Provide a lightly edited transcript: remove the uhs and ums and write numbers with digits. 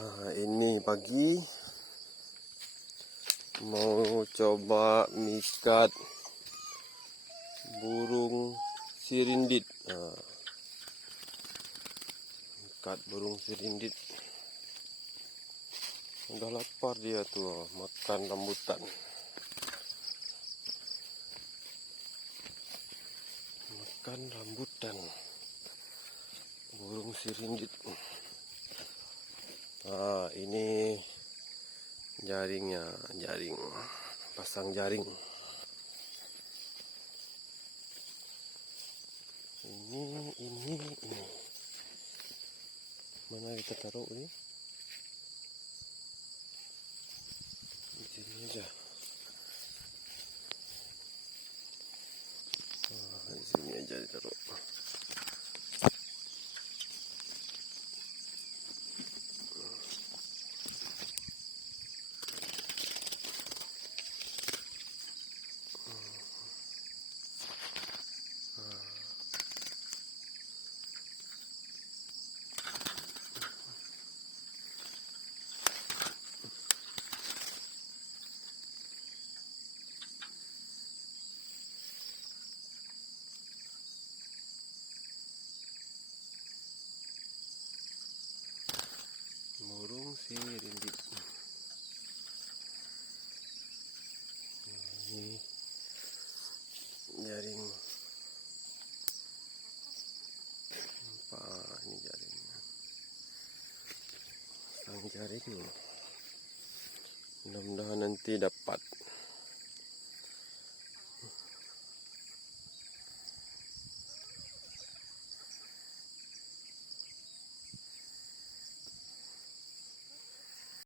Ini pagi mau coba mikat burung sirindit. Mikat burung sirindit. Udah lapar dia tuh, makan rambutan. Makan rambutan. Burung sirindit. Ini jaringnya, pasang jaring. Ini. Mana kita taruh ini? Di sini aja. Di sini aja ditaruh. Burung sirindit. Ini jaring. Ini jaringnya. Pasang jaring. Mudah-mudahan nanti dapat.